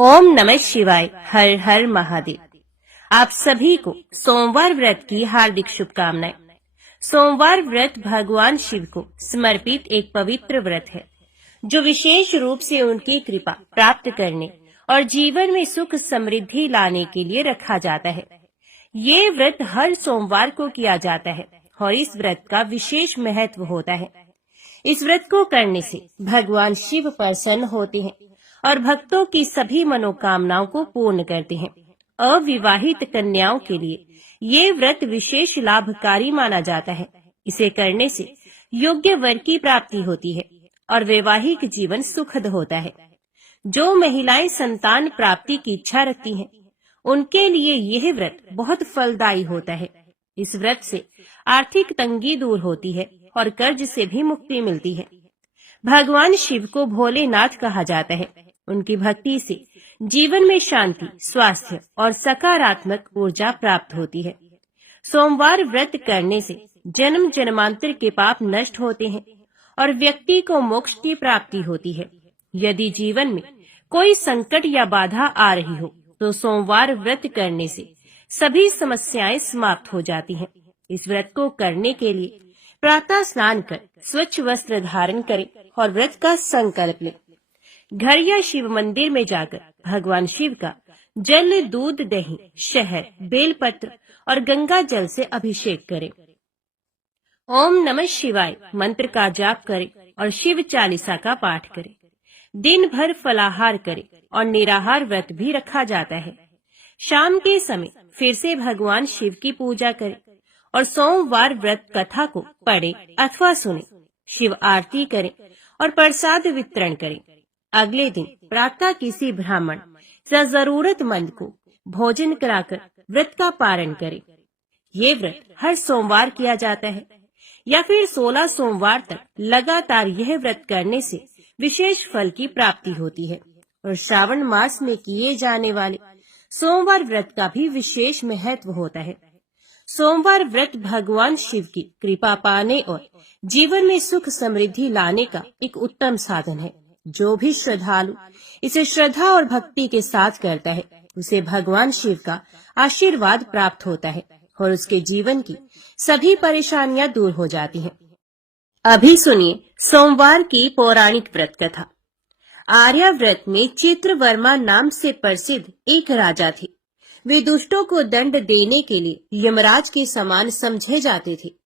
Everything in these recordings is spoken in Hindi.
ओम नमः शिवाय। हर हर महादेव। आप सभी को सोमवार व्रत की हार्दिक शुभकामनाएं। सोमवार व्रत भगवान शिव को समर्पित एक पवित्र व्रत है जो विशेष रूप से उनकी कृपा प्राप्त करने और जीवन में सुख समृद्धि लाने के लिए रखा जाता है। ये व्रत हर सोमवार को किया जाता है और इस व्रत का विशेष महत्व होता है। इस व्रत को करने से भगवान शिव प्रसन्न होते हैं और भक्तों की सभी मनोकामनाओं को पूर्ण करते हैं। अविवाहित कन्याओं के लिए ये व्रत विशेष लाभकारी माना जाता है। इसे करने से योग्य वर की प्राप्ति होती है और वैवाहिक जीवन सुखद होता है। जो महिलाएं संतान प्राप्ति की इच्छा रखती हैं, उनके लिए यह व्रत बहुत फलदायी होता है। इस व्रत से आर्थिक तंगी दूर होती है और कर्ज से भी मुक्ति मिलती है। भगवान शिव को भोलेनाथ कहा जाता है। उनकी भक्ति से जीवन में शांति, स्वास्थ्य और सकारात्मक ऊर्जा प्राप्त होती है। सोमवार व्रत करने से जन्म जन्मांतर के पाप नष्ट होते हैं और व्यक्ति को मोक्ष की प्राप्ति होती है। यदि जीवन में कोई संकट या बाधा आ रही हो तो सोमवार व्रत करने से सभी समस्याएं समाप्त हो जाती हैं। इस व्रत को करने के लिए प्रातः स्नान कर स्वच्छ वस्त्र धारण करें और व्रत का संकल्प लें। घर या शिव मंदिर में जाकर भगवान शिव का जल, दूध, दही, शहद, बेलपत्र और गंगा जल से अभिषेक करें। ओम नमः शिवाय मंत्र का जाप करें और शिव चालीसा का पाठ करें। दिन भर फलाहार करें और निराहार व्रत भी रखा जाता है। शाम के समय फिर से भगवान शिव की पूजा करें और सोमवार व्रत कथा को पढ़ें अथवा सुनें। शिव आरती करें और प्रसाद वितरण करें। अगले दिन प्रातः किसी ब्राह्मण या जरूरतमंद को भोजन कराकर व्रत का पारण करें। ये व्रत हर सोमवार किया जाता है या फिर 16 सोमवार तक लगातार यह व्रत करने से विशेष फल की प्राप्ति होती है। और श्रावण मास में किए जाने वाले सोमवार व्रत का भी विशेष महत्व होता है। सोमवार व्रत भगवान शिव की कृपा पाने और जीवन में सुख समृद्धि लाने का एक उत्तम साधन है। जो भी श्रद्धालु इसे श्रद्धा और भक्ति के साथ करता है, उसे भगवान शिव का आशीर्वाद प्राप्त होता है और उसके जीवन की सभी परेशानियां दूर हो जाती हैं। अभी सुनिए सोमवार की पौराणिक व्रत कथा। आर्याव्रत में चित्रवर्मा नाम से प्रसिद्ध एक राजा थे। वे दुष्टों को दंड देने के लिए यमराज के समान समझे जाते थे।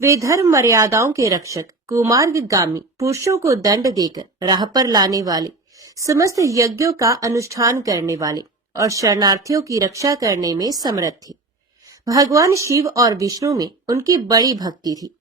वे धर्म मर्यादाओं के रक्षक, कुमार्गामी पुरुषों को दंड देकर राह पर लाने वाले, समस्त यज्ञों का अनुष्ठान करने वाले और शरणार्थियों की रक्षा करने में समर्थ थे। भगवान शिव और विष्णु में उनकी बड़ी भक्ति थी।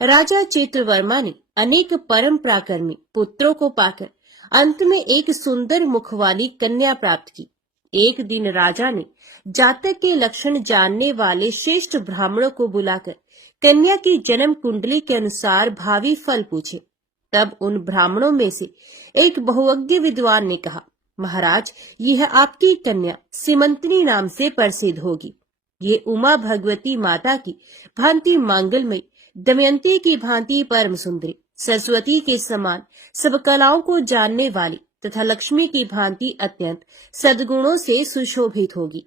राजा चित्रवर्मा ने अनेक परम पराक्रमी पुत्रों को पाकर अंत में एक सुंदर मुख वाली कन्या प्राप्त की। एक दिन राजा ने जातक के लक्षण जानने वाले श्रेष्ठ ब्राह्मणों को बुलाकर कन्या की जन्म कुंडली के अनुसार भावी फल पूछे। तब उन ब्राह्मणों में से एक बहुज्ञ विद्वान ने कहा, महाराज, यह आपकी कन्या सीमंतनी नाम से प्रसिद्ध होगी। ये उमा भगवती माता की भांति मांगलमयी, दमयंती की भांति परम सुंदरी, सरस्वती के समान सब कलाओं को जानने वाली तथा लक्ष्मी की भांति अत्यंत सद्गुणों से सुशोभित होगी।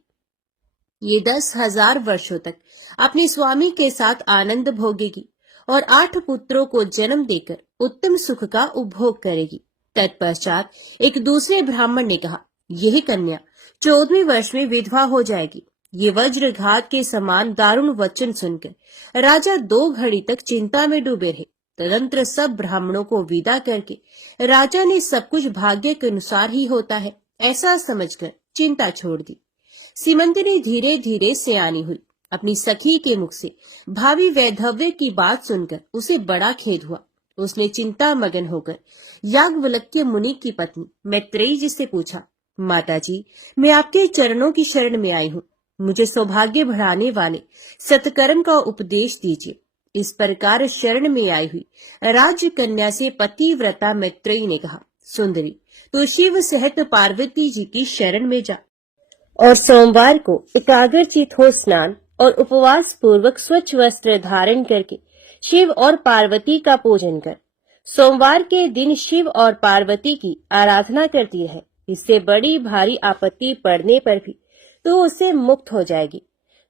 ये 10,000 वर्षों तक अपने स्वामी के साथ आनंद भोगेगी और 8 पुत्रों को जन्म देकर उत्तम सुख का उपभोग करेगी। तत्पश्चात एक दूसरे ब्राह्मण ने कहा, यह कन्या 14वें वर्ष में विधवा हो जाएगी। ये वज्रघात के समान दारुण वचन सुनकर राजा 2 घड़ी तक चिंता में डूबे रहे। तदंतर सब ब्राह्मणों को विदा करके राजा ने सब कुछ भाग्य के अनुसार ही होता है ऐसा समझकर चिंता छोड़ दी। सीमंतनी धीरे धीरे सयानी हुई। अपनी सखी के मुख से भावी वैधव्य की बात सुनकर उसे बड़ा खेद हुआ। उसने चिंता मगन होकर याज्ञवल्क्य मुनि की पत्नी मैत्रेयी जी से पूछा, माताजी, मैं आपके चरणों की शरण में आई हूँ। मुझे सौभाग्य बढ़ाने वाले सत्कर्म का उपदेश दीजिए। इस प्रकार शरण में आई हुई राजकन्या से पतिव्रता मैत्रेयी ने कहा, सुंदरी, तो शिव सहित पार्वती जी की शरण में जा और सोमवार को एकाग्रचित हो स्नान और उपवास पूर्वक स्वच्छ वस्त्र धारण करके शिव और पार्वती का पूजन कर। सोमवार के दिन शिव और पार्वती की आराधना करती है इससे बड़ी भारी आपत्ति पड़ने पर भी तो उससे मुक्त हो जाएगी।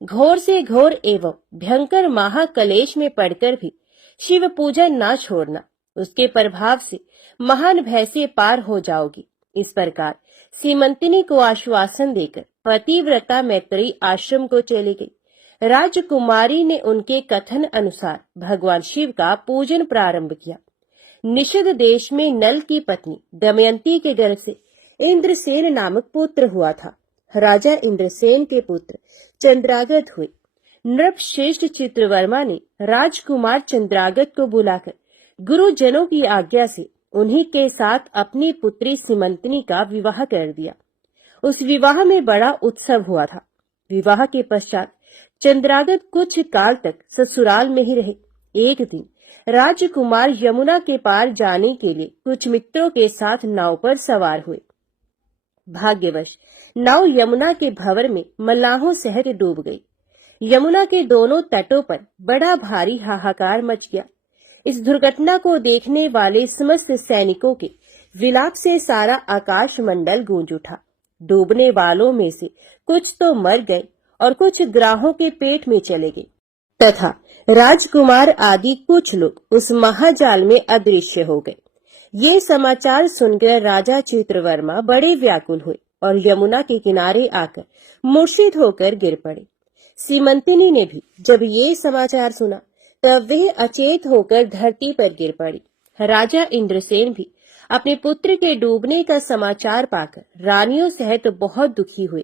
घोर से घोर एवं भयंकर महाकलेश में पड़कर भी शिव पूजन ना छोड़ना, उसके प्रभाव से महान भय से पार हो जाओगी। इस प्रकार सीमंतिनी को आश्वासन देकर पतिव्रता मैत्रेयी आश्रम को चली गई। राजकुमारी ने उनके कथन अनुसार भगवान शिव का पूजन प्रारंभ किया। निषद देश में नल की पत्नी दमयंती के गर्भ से इंद्रसेन नामक पुत्र हुआ था। राजा इंद्रसेन के पुत्र चंद्रागत हुए। नृपश्रेष्ठ चित्रवर्मा ने राजकुमार चंद्रागत को बुलाकर गुरुजनों की आज्ञा से उन्हीं के साथ अपनी पुत्री सीमंतिनी का विवाह कर दिया। उस विवाह में बड़ा उत्सव हुआ था। विवाह के पश्चात चंद्रागत कुछ काल तक ससुराल में ही रहे। एक दिन राजकुमार यमुना के पार जाने के लिए कुछ मित्रों के साथ नाव पर सवार हुए। भाग्यवश नाव यमुना के भंवर में मल्लाहों सहित डूब गई। यमुना के दोनों तटों पर बड़ा भारी हाहाकार मच गया। इस दुर्घटना को देखने वाले समस्त सैनिकों के विलाप से सारा आकाश मंडल गूंज उठा। डूबने वालों में से कुछ तो मर गए और कुछ ग्राहों के पेट में चले गए तथा राजकुमार आदि कुछ लोग उस महाजाल में अदृश्य हो गए। ये समाचार सुनकर राजा चित्रवर्मा बड़े व्याकुल हुए और यमुना के किनारे आकर मूर्छित होकर गिर पड़े। सीमंतिनी ने भी जब ये समाचार सुना तब वह अचेत होकर धरती पर गिर पड़ी। राजा इंद्रसेन भी अपने पुत्र के डूबने का समाचार पाकर रानियों सहित बहुत दुखी हुए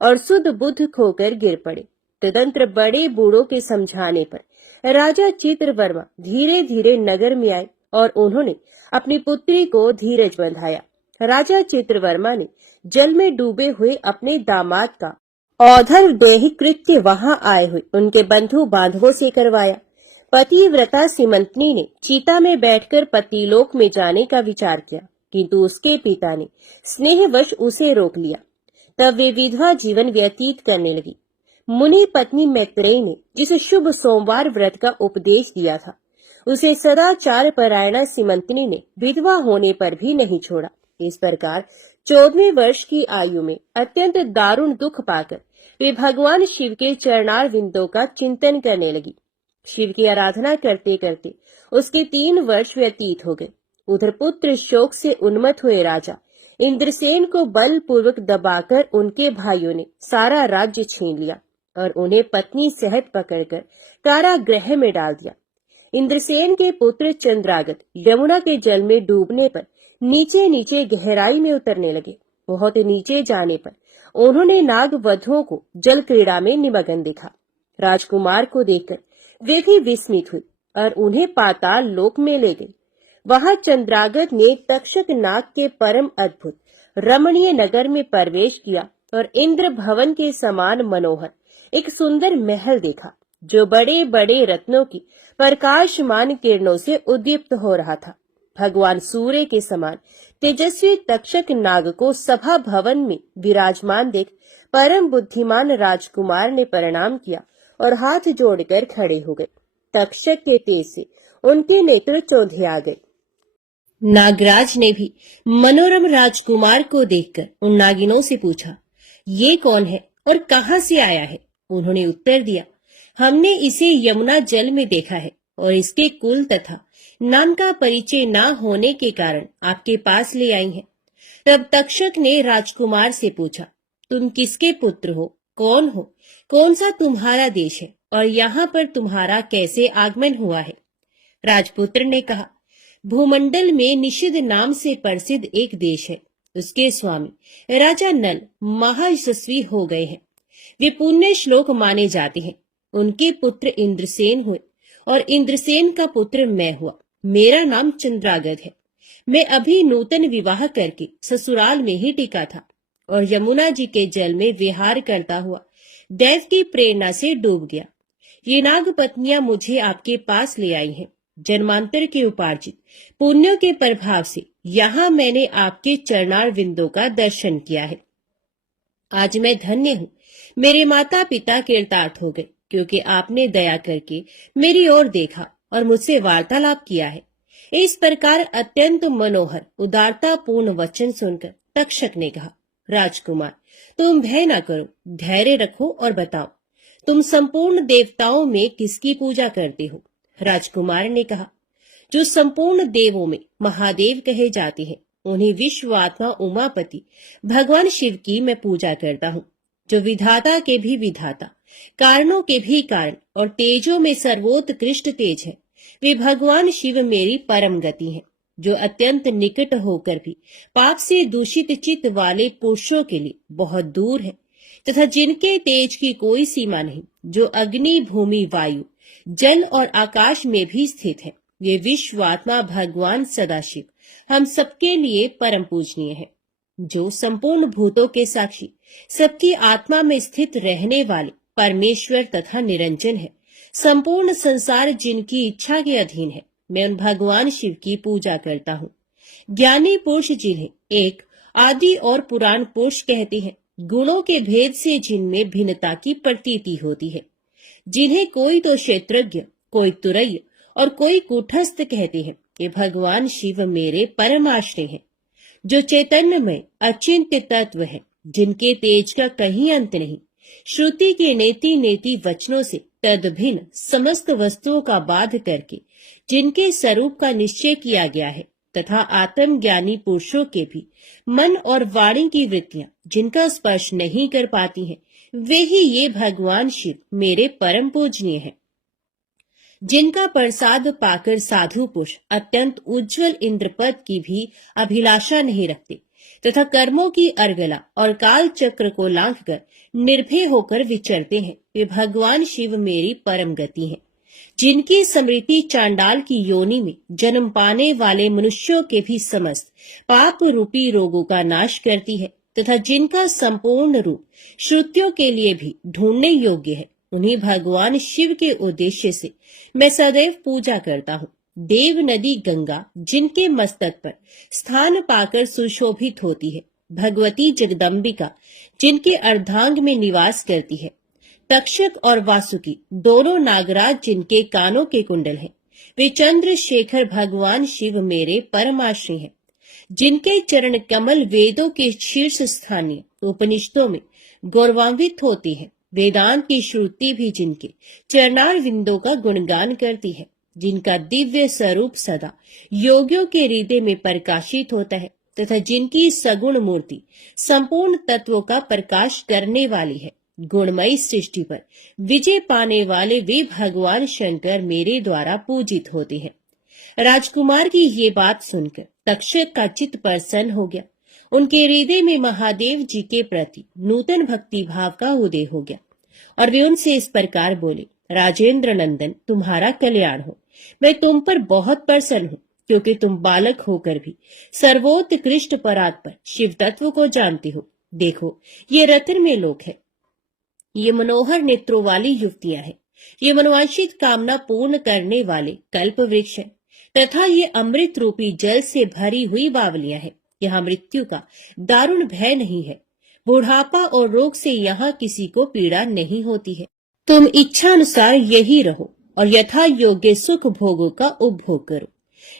और सुध बुद्ध खोकर गिर पड़े। तदंतर बड़े बूढ़ों के समझाने पर राजा चित्रवर्मा धीरे धीरे नगर में आए और उन्होंने अपनी पुत्री को धीरज बंधाया। राजा चित्रवर्मा ने जल में डूबे हुए अपने दामाद का औधर देह कृत्य वहां आए हुए उनके बंधु बांधवों से करवाया। पतिव्रता सीमंतिनी ने चीता में बैठकर पतिलोक में जाने का विचार किया, किंतु उसके पिता ने स्नेहवश उसे रोक लिया। तब वे विधवा जीवन व्यतीत करने लगी। मुनि पत्नी मैत्रेयी ने जिस शुभ सोमवार व्रत का उपदेश दिया था, उसे सदाचार परायणा सीमंतिनी ने विधवा होने पर भी नहीं छोड़ा। इस प्रकार 14वें वर्ष की आयु में अत्यंत दारुण दुख पाकर वे भगवान शिव के चरणार विंदों का चिंतन करने लगी। शिव की आराधना करते करते उसके 3 वर्ष व्यतीत हो गए। उधर पुत्र शोक से उन्मत्त हुए राजा इंद्रसेन को बलपूर्वक दबाकर उनके भाइयों ने सारा राज्य छीन लिया और उन्हें पत्नी सहित पकड़कर कारागृह में डाल दिया। इंद्रसेन के पुत्र चंद्रागत यमुना के जल में डूबने पर नीचे नीचे गहराई में उतरने लगे। बहुत नीचे जाने पर उन्होंने नाग वधुओं को जल क्रीड़ा में निमग्न देखा। राजकुमार को देखकर वे भी विस्मित हुए और उन्हें पाताल लोक में ले गए। वहां चंद्रागत ने तक्षक नाग के परम अद्भुत रमणीय नगर में प्रवेश किया और इंद्र भवन के समान मनोहर एक सुंदर महल देखा, जो बड़े बड़े रत्नों की प्रकाशमान किरणों से उद्दीप्त हो रहा था। भगवान सूर्य के समान तेजस्वी तक्षक नाग को सभा भवन में विराजमान देख परम बुद्धिमान राजकुमार ने प्रणाम किया और हाथ जोड़कर खड़े हो गए। तक्षक के तेज से उनके नेत्र चौंधे आ गए। नागराज ने भी मनोरम राजकुमार को देखकर उन नागिनों से पूछा, ये कौन है और कहां से आया है? उन्होंने उत्तर दिया, हमने इसे यमुना जल में देखा है और इसके कुल तथा नाम का परिचय न होने के कारण आपके पास ले आई हैं। तब तक्षक ने राजकुमार से पूछा, तुम किसके पुत्र हो, कौन हो, कौन सा तुम्हारा देश है और यहाँ पर तुम्हारा कैसे आगमन हुआ है? राजपुत्र ने कहा, भूमंडल में निषद नाम से प्रसिद्ध एक देश है। उसके स्वामी राजा नल महायशस्वी हो गए हैं। वे पुण्य श्लोक माने जाते हैं। उनके पुत्र इंद्रसेन हुए और इंद्रसेन का पुत्र मैं हुआ। मेरा नाम चंद्रागत है। मैं अभी नूतन विवाह करके ससुराल में ही टिका था और यमुना जी के जल में विहार करता हुआ दैव की प्रेरणा से डूब गया। ये नाग पत्नियां मुझे आपके पास ले आई हैं। जन्मांतर के उपार्जित पुण्यों के प्रभाव से यहाँ मैंने आपके चरणार विंदों का दर्शन किया है। आज मैं धन्य हूँ। मेरे माता पिता कृतार्थ हो गए, क्योंकि आपने दया करके मेरी ओर देखा और मुझसे वार्तालाप किया है। इस प्रकार अत्यंत मनोहर उदारता पूर्ण वचन सुनकर तक्षक ने कहा, राजकुमार, तुम भय न करो, धैर्य रखो और बताओ, तुम संपूर्ण देवताओं में किसकी पूजा करते हो? राजकुमार ने कहा, जो संपूर्ण देवों में महादेव कहे जाते हैं, उन्हें विश्वात्मा उमापति भगवान शिव की मैं पूजा करता हूँ, जो विधाता के भी विधाता, कारणों के भी कारण और तेजों में सर्वोत्कृष्ट तेज है। वे भगवान शिव मेरी परम गति हैं, जो अत्यंत निकट होकर भी पाप से दूषित चित्त वाले पुरुषों के लिए बहुत दूर है, तथा जिनके तेज की कोई सीमा नहीं, जो अग्नि, भूमि, वायु, जल और आकाश में भी स्थित है। ये विश्वात्मा भगवान सदाशिव हम सबके लिए परम पूजनीय है, जो संपूर्ण भूतों के साक्षी, सबकी आत्मा में स्थित रहने वाले परमेश्वर तथा निरंजन है। संपूर्ण संसार जिनकी इच्छा के अधीन है, मैं उन भगवान शिव की पूजा करता हूँ। ज्ञानी पुरुष जिन्हें एक आदि और पुराण पुरुष कहते हैं, गुणों के भेद से जिनमें भिन्नता की प्रतीति होती है, जिन्हें कोई तो क्षेत्रज्ञ, कोई तुरैय और कोई कूटस्थ कहते हैं, ये भगवान शिव मेरे परम आश्रय है। जो चैतन्यमय अचिंत्य तत्व है, जिनके तेज का कहीं अंत नहीं, श्रुति के नेति नेति वचनों से तद्भिन्न समस्त वस्तुओं का बाध करके जिनके स्वरूप का निश्चय किया गया है, तथा आत्मज्ञानी पुरुषों के भी मन और वाणी की वृत्तियां जिनका स्पर्श नहीं कर पाती हैं, वे ही ये भगवान शिव मेरे परम पूजनीय हैं। जिनका प्रसाद पाकर साधु पुरुष अत्यंत उज्जवल इंद्रपद की भी अभिलाषा नहीं रखते, तथा कर्मों की अर्गला और काल चक्र को लांघकर निर्भय होकर विचरते हैं, वे भगवान शिव मेरी परम गति है। जिनकी स्मृति चांडाल की योनि में जन्म पाने वाले मनुष्यों के भी समस्त पाप रूपी रोगों का नाश करती है, तथा जिनका संपूर्ण रूप श्रुतियों के लिए भी ढूंढने योग्य है, उन्हीं भगवान शिव के उद्देश्य से मैं सदैव पूजा करता हूँ। देव नदी गंगा जिनके मस्तक पर स्थान पाकर सुशोभित होती है, भगवती जगदम्बिका जिनके अर्धांग में निवास करती है, तक्षक और वासुकी दोनों नागराज जिनके कानों के कुंडल हैं, वे चंद्रशेखर भगवान शिव मेरे परमाश्रय हैं। जिनके चरण कमल वेदों के शीर्ष स्थानीय उपनिषदों में गौरवान्वित होती है, वेदांत की श्रुति भी जिनके चरणार विंदों का गुणगान करती है, जिनका दिव्य स्वरूप सदा योगियों के हृदय में प्रकाशित होता है, तथा जिनकी सगुण मूर्ति संपूर्ण तत्वों का प्रकाश करने वाली है, गुणमयी सृष्टि पर विजय पाने वाले वे भगवान शंकर मेरे द्वारा पूजित होते हैं। राजकुमार की ये बात सुनकर तक्षक का चित्त प्रसन्न हो गया। उनके हृदय में महादेव जी के प्रति नूतन भक्ति भाव का उदय हो गया और वे उनसे इस प्रकार बोले, राजेंद्र नंदन, तुम्हारा कल्याण हो। मैं तुम पर बहुत प्रसन्न हूँ, क्योंकि तुम बालक होकर भी सर्वोत्कृष्ट परात्पर शिव तत्व को जानते हो। देखो, ये रत्न में लोक है, ये मनोहर नेत्रों वाली युवतियां हैं, ये मनोवांछित कामना पूर्ण करने वाले कल्प वृक्ष है, तथा ये अमृत रूपी जल से भरी हुई बावलियां हैं। यहाँ मृत्यु का दारुण भय नहीं है, बुढ़ापा और रोग से यहाँ किसी को पीड़ा नहीं होती है। तुम इच्छा अनुसार यही रहो और यथा योग्य सुख भोगों का उपभोग करो।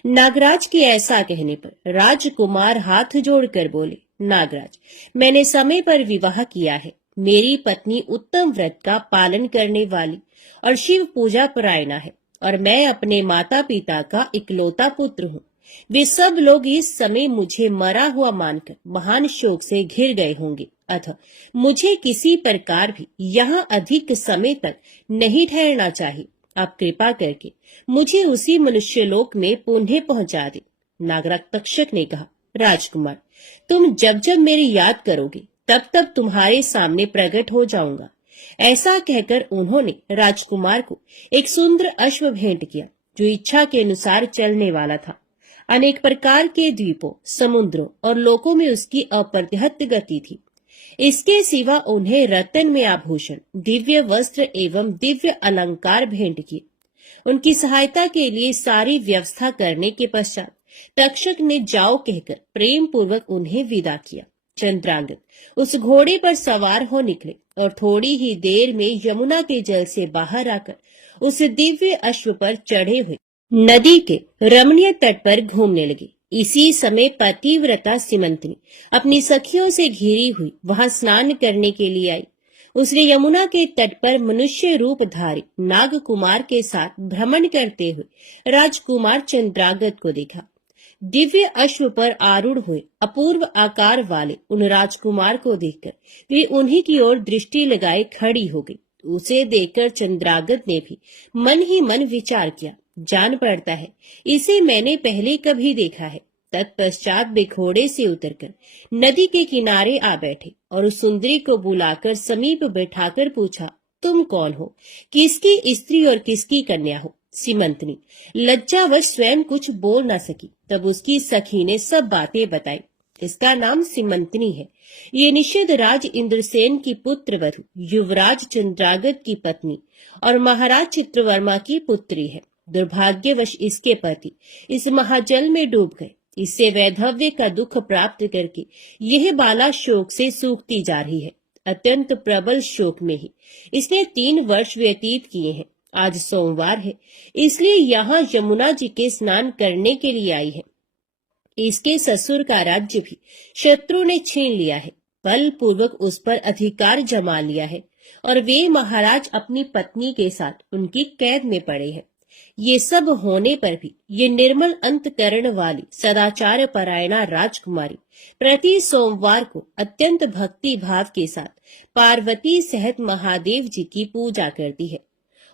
नागराज के ऐसा कहने पर राजकुमार हाथ जोड़कर बोले, नागराज, मैंने समय पर विवाह किया है। मेरी पत्नी उत्तम व्रत का पालन करने वाली और शिव पूजा परायणा है, और मैं अपने माता पिता का इकलौता पुत्र हूँ। वे सब लोग इस समय मुझे मरा हुआ मानकर महान शोक से घिर गए होंगे, अतः मुझे किसी प्रकार भी यहाँ अधिक समय तक नहीं ठहरना चाहिए। आप कृपा करके मुझे उसी मनुष्यलोक में पुनः पहुंचा दे। नागराज तक्षक ने कहा, राजकुमार, तुम जब जब मेरी याद करोगे तब तब तुम्हारे सामने प्रकट हो जाऊंगा। ऐसा कहकर उन्होंने राजकुमार को एक सुंदर अश्व भेंट किया, जो इच्छा के अनुसार चलने वाला था। अनेक प्रकार के द्वीपों, समुद्रों और लोकों में उसकी अप्रतिहत गति थी। इसके सिवा उन्हें रत्न में आभूषण, दिव्य वस्त्र एवं दिव्य अलंकार भेंट किए। उनकी सहायता के लिए सारी व्यवस्था करने के पश्चात तक्षक ने जाओ कहकर प्रेम पूर्वक उन्हें विदा किया। चंद्रांगद उस घोड़े पर सवार हो निकले और थोड़ी ही देर में यमुना के जल से बाहर आकर उस दिव्य अश्व पर चढ़े हुए नदी के रमणीय तट पर घूमने लगे। इसी समय पतिव्रता सीमंतनी अपनी सखियों से घिरी हुई वहां स्नान करने के लिए आई। उसने यमुना के तट पर मनुष्य रूपधारी नाग कुमार के साथ भ्रमण करते हुए राजकुमार चंद्रागत को देखा। दिव्य अश्व पर आरूढ़ हुए अपूर्व आकार वाले उन राजकुमार को देखकर वे उन्हीं की ओर दृष्टि लगाए खड़ी हो गई। उसे देखकर चंद्रागत ने भी मन ही मन विचार किया, जान पड़ता है इसे मैंने पहले कभी देखा है। तत्पश्चात वे घोड़े से उतरकर नदी के किनारे आ बैठे और उस सुंदरी को बुलाकर समीप बैठाकर पूछा, तुम कौन हो, किसकी स्त्री और किसकी कन्या हो? सीमंतनी लज्जावश स्वयं कुछ बोल न सकी। तब उसकी सखी ने सब बातें बताई। इसका नाम सीमंतनी है। ये निषद राज इंद्रसेन की पुत्र वधु, युवराज चंद्रागत की पत्नी और महाराज चित्रवर्मा की पुत्री है। दुर्भाग्यवश इसके पति इस महाजल में डूब गए। इससे वैधव्य का दुख प्राप्त करके यह बाला शोक से सूखती जा रही है। अत्यंत प्रबल शोक में ही इसने 3 वर्ष व्यतीत किए हैं। आज सोमवार है, इसलिए यहाँ यमुना जी के स्नान करने के लिए आई है। इसके ससुर का राज्य भी शत्रु ने छीन लिया है, बलपूर्वक उस पर अधिकार जमा लिया है और वे महाराज अपनी पत्नी के साथ उनकी कैद में पड़े हैं। ये सब होने पर भी ये निर्मल अंतकरण वाली सदाचार परायणा राजकुमारी प्रति सोमवार को अत्यंत भक्ति भाव के साथ पार्वती सहित महादेव जी की पूजा करती है।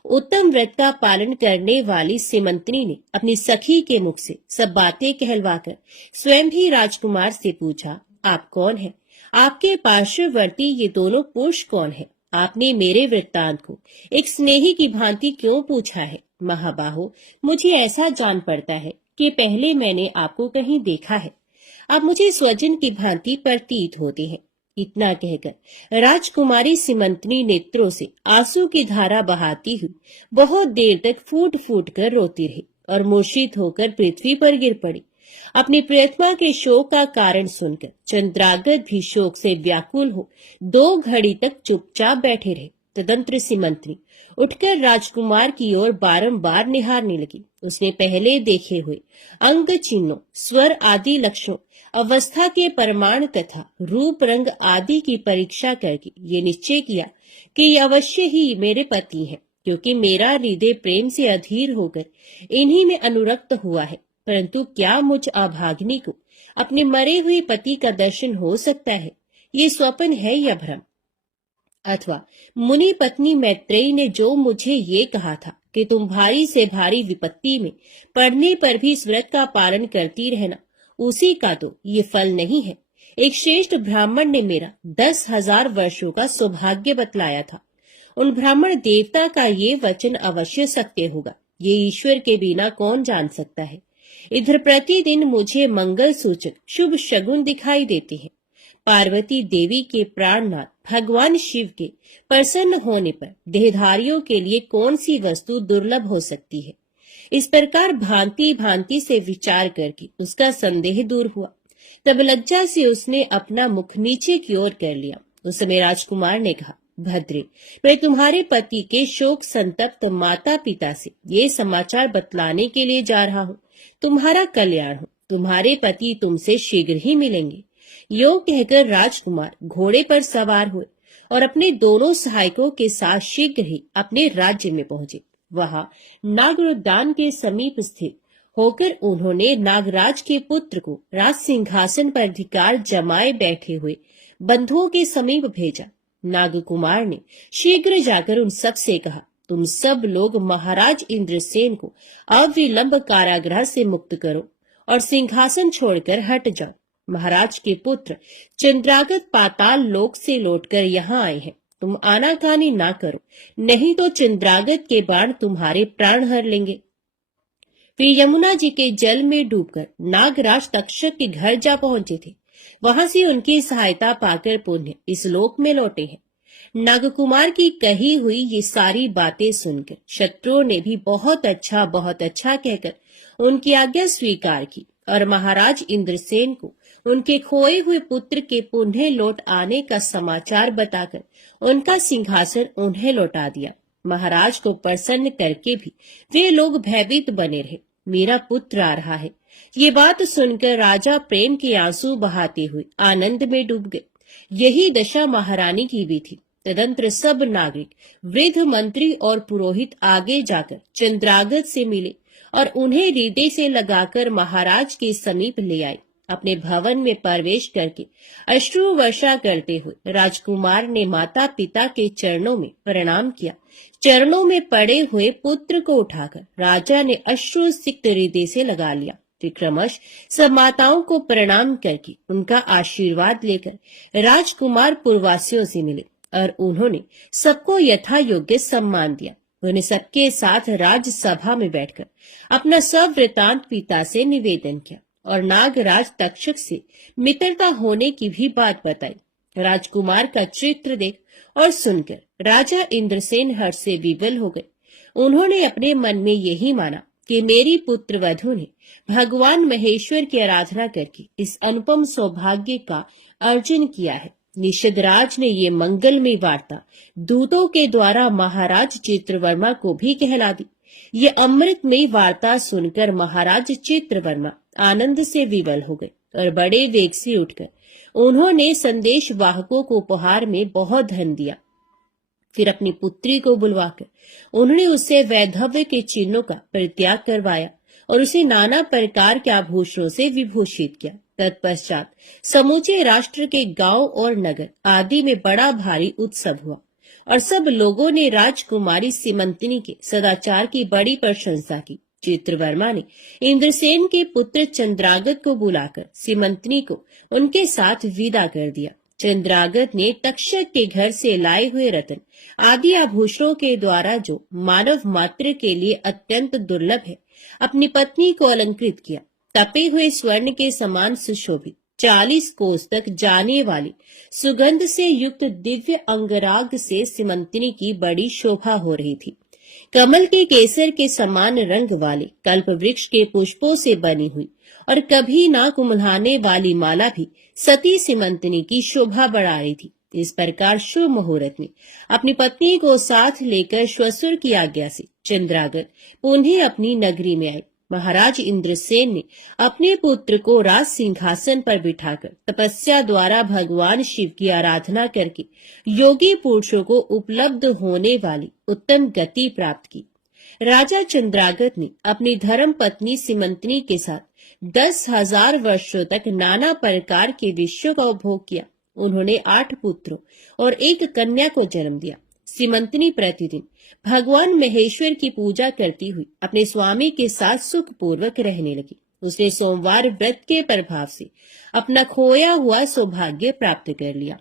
उत्तम व्रत का पालन करने वाली सीमंतनी ने अपनी सखी के मुख से सब बातें कहलवाकर स्वयं भी राजकुमार से पूछा, आप कौन हैं? आपके पार्श्ववर्ती ये दोनों पुरुष कौन है? आपने मेरे वृत्तांत को एक स्नेही की भांति क्यों पूछा है? महाबाहो, मुझे ऐसा जान पड़ता है कि पहले मैंने आपको कहीं देखा है। आप मुझे स्वजन की भांति प्रतीत होते हैं। इतना कहकर राजकुमारी सीमंतनी नेत्रों से आंसू की धारा बहाती हुई बहुत देर तक फूट फूट कर रोती रही और मूर्छित होकर पृथ्वी पर गिर पड़ी। अपनी प्रियतमा के शोक का कारण सुनकर चंद्रागत भी शोक से व्याकुल हो 2 घड़ी तक चुपचाप बैठे रहे। तदंतर सीमंतनी उठकर राजकुमार की ओर बारंबार निहारने लगी। उसने पहले देखे हुए अंग चिन्हों, स्वर आदि लक्षणों, अवस्था के प्रमाण तथा रूप रंग आदि की परीक्षा करके ये निश्चय किया कि ये अवश्य ही मेरे पति हैं, क्योंकि मेरा हृदय प्रेम से अधीर होकर इन्हीं में अनुरक्त हुआ है। परंतु क्या मुझ अभागिनी को अपने मरे हुए पति का दर्शन हो सकता है? ये स्वप्न है या भ्रम? अथवा मुनि पत्नी मैत्रेयी ने जो मुझे ये कहा था कि तुम भारी से भारी विपत्ति में पड़ने पर भी इस व्रत का पालन करती रहना, उसी का तो ये फल नहीं है। एक श्रेष्ठ ब्राह्मण ने मेरा 10,000 वर्षों का सौभाग्य बतलाया था। उन ब्राह्मण देवता का ये वचन अवश्य सत्य होगा, ये ईश्वर के बिना कौन जान सकता है। इधर प्रतिदिन मुझे मंगल सूचक शुभ शगुन दिखाई देते हैं। पार्वती देवी के प्राणनाथ भगवान शिव के प्रसन्न होने पर देहधारियों के लिए कौन सी वस्तु दुर्लभ हो सकती है? इस प्रकार भांति भांति से विचार करके उसका संदेह दूर हुआ। तब लज्जा से उसने अपना मुख नीचे की ओर कर लिया। उस समय राजकुमार ने कहा, भद्रे, मैं तुम्हारे पति के शोक संतप्त माता पिता से ये समाचार बतलाने के लिए जा रहा हूँ। तुम्हारा कल्याण हो, तुम्हारे पति तुमसे शीघ्र ही मिलेंगे। यो कहकर राजकुमार घोड़े पर सवार हुए और अपने दोनों सहायकों के साथ शीघ्र ही अपने राज्य में पहुंचे। वहां नागरोद्यान के समीप स्थित होकर उन्होंने नागराज के पुत्र को राज सिंहासन पर अधिकार जमाए बैठे हुए बंधुओं के समीप भेजा। नागकुमार ने शीघ्र जाकर उन सब से कहा, तुम सब लोग महाराज इंद्रसेन को अविलंब कारागृह से मुक्त करो और सिंहासन छोड़कर हट जाओ। महाराज के पुत्र चंद्रागत पाताल लोक से लौटकर यहाँ आए हैं। तुम आनाकानी ना करो, नहीं तो चंद्रागत के बाण तुम्हारे प्राण हर लेंगे। फिर यमुना जी के जल में डूबकर नागराज तक्षक के घर जा पहुंचे थे। वहां से उनकी सहायता पाकर पुण्य इस लोक में लौटे हैं। नागकुमार की कही हुई ये सारी बातें सुनकर शत्रुओं ने भी बहुत अच्छा कहकर उनकी आज्ञा स्वीकार की और महाराज इंद्रसेन को उनके खोए हुए पुत्र के पुनः लौट आने का समाचार बताकर उनका सिंहासन उन्हें लौटा दिया। महाराज को प्रसन्न करके भी वे लोग भयभीत बने रहे। मेरा पुत्र आ रहा है। ये बात सुनकर राजा प्रेम के आंसू बहाते हुए आनंद में डूब गए। यही दशा महारानी की भी थी। तदंतर सब नागरिक, वृद्ध, मंत्री और पुरोहित आगे जाकर चंद्रागत से मिले और उन्हें हृदय से लगाकर महाराज के समीप ले आए। अपने भवन में प्रवेश करके अश्रु वर्षा करते हुए राजकुमार ने माता पिता के चरणों में प्रणाम किया। चरणों में पड़े हुए पुत्र को उठाकर राजा ने अश्रु सिक्त हृदय से लगा लिया। विक्रमश सब माताओं को प्रणाम करके उनका आशीर्वाद लेकर राजकुमार पुरवासियों से मिले और उन्होंने सबको यथा योग्य सम्मान दिया। उन्हें सबके साथ राजसभा में बैठकर अपना सब वृतांत पिता से निवेदन किया और नागराज तक्षक से मित्रता होने की भी बात बताई। राजकुमार का चित्र देख और सुनकर राजा इंद्रसेन हर्ष से विवल हो गए। उन्होंने अपने मन में यही माना कि मेरी पुत्र वधू ने भगवान महेश्वर की आराधना करके इस अनुपम सौभाग्य का अर्जन किया है। निषदराज ने ये मंगलमय वार्ता दूतों के द्वारा महाराज चित्रवर्मा को भी कहला दी। ये अमृतमय वार्ता सुनकर महाराज चित्रवर्मा आनंद से विवल हो गए और बड़े वेग से उठकर उन्होंने संदेश वाहकों को उपहार में बहुत धन दिया। फिर अपनी पुत्री को बुलवाकर उन्होंने उससे वैधव्य के चिन्हों का परित्याग करवाया और उसे नाना प्रकार के आभूषणों से विभूषित किया। तत्पश्चात समूचे राष्ट्र के गांव और नगर आदि में बड़ा भारी उत्सव हुआ और सब लोगों ने राजकुमारी सीमंतिनी के सदाचार की बड़ी प्रशंसा की। चित्रवर्मा ने इंद्रसेन के पुत्र चंद्रागत को बुलाकर सीमंतिनी को उनके साथ विदा कर दिया। चंद्रागत ने तक्षक के घर से लाए हुए रत्न आदि आभूषणों के द्वारा, जो मानव मात्र के लिए अत्यंत दुर्लभ है, अपनी पत्नी को अलंकृत किया। तपे हुए स्वर्ण के समान सुशोभित 40 कोस तक जाने वाली सुगंध से युक्त दिव्य अंगराग से सीमंतिनी की बड़ी शोभा हो रही थी। कमल के केसर के समान रंग वाले कल्प वृक्ष के पुष्पों से बनी हुई और कभी ना कुम्हलाने वाली माला भी सती सीमंतिनी की शोभा बढ़ा रही थी। इस प्रकार शुभ मुहूर्त में अपनी पत्नी को साथ लेकर श्वशुर की आज्ञा से चंद्रागत पुनः अपनी नगरी में आए। महाराज इंद्रसेन ने अपने पुत्र को राज सिंहासन पर बिठाकर तपस्या द्वारा भगवान शिव की आराधना करके योगी पुरुषों को उपलब्ध होने वाली उत्तम गति प्राप्त की। राजा चंद्रागत ने अपनी धर्म पत्नी सीमंतिनी के साथ 10,000 वर्षों तक नाना प्रकार के विषयों का उपभोग किया। उन्होंने 8 पुत्रों और 1 कन्या को जन्म दिया। सीमंतिनी प्रतिदिन भगवान महेश्वर की पूजा करती हुई अपने स्वामी के साथ सुख पूर्वक रहने लगी। उसने सोमवार व्रत के प्रभाव से अपना खोया हुआ सौभाग्य प्राप्त कर लिया।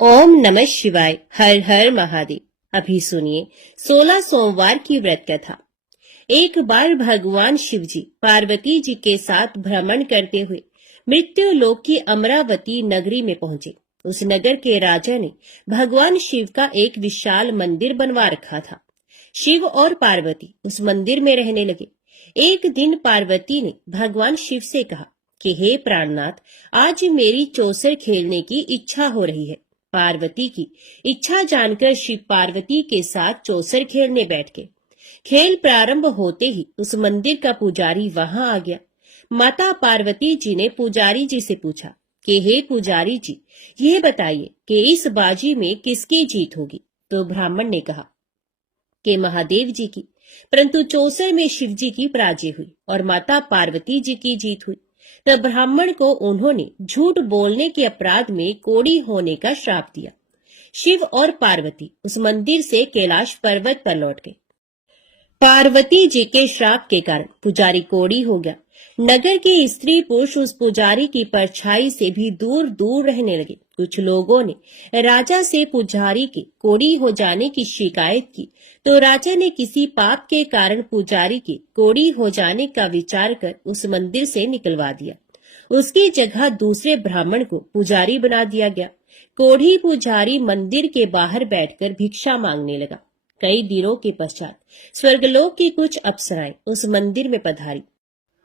ओम नमः शिवाय। हर हर महादेव। अभी सुनिए 16 सोमवार की व्रत कथा। एक बार भगवान शिव जी पार्वती जी के साथ भ्रमण करते हुए मृत्यु लोक की अमरावती नगरी में पहुंचे। उस नगर के राजा ने भगवान शिव का एक विशाल मंदिर बनवा रखा था। शिव और पार्वती उस मंदिर में रहने लगे। एक दिन पार्वती ने भगवान शिव से कहा कि हे प्राणनाथ, आज मेरी चौसर खेलने की इच्छा हो रही है। पार्वती की इच्छा जानकर शिव पार्वती के साथ चौसर खेलने बैठ गए। खेल प्रारंभ होते ही उस मंदिर का पुजारी वहां आ गया। माता पार्वती जी ने पुजारी जी से पूछा कि हे पुजारी जी, ये बताइए कि इस बाजी में किसकी जीत होगी। तो ब्राह्मण ने कहा कि महादेव जी की, परंतु चौसर में शिव जी की पराजय हुई और माता पार्वती जी की जीत हुई। तब ब्राह्मण को उन्होंने झूठ बोलने के अपराध में कोढ़ी होने का श्राप दिया। शिव और पार्वती उस मंदिर से कैलाश पर्वत पर लौट गए। पार्वती जी के श्राप के कारण पुजारी कोढ़ी हो गया। नगर के स्त्री पुरुष उस पुजारी की परछाई से भी दूर दूर रहने लगे। कुछ लोगों ने राजा से पुजारी के कोढ़ी हो जाने की शिकायत की, तो राजा ने किसी पाप के कारण पुजारी के कोढ़ी हो जाने का विचार कर उस मंदिर से निकलवा दिया। उसकी जगह दूसरे ब्राह्मण को पुजारी बना दिया गया। कोढ़ी पुजारी मंदिर के बाहर बैठकर भिक्षा मांगने लगा। कई दिनों के पश्चात स्वर्गलोक की कुछ अप्सराएं उस मंदिर में पधारी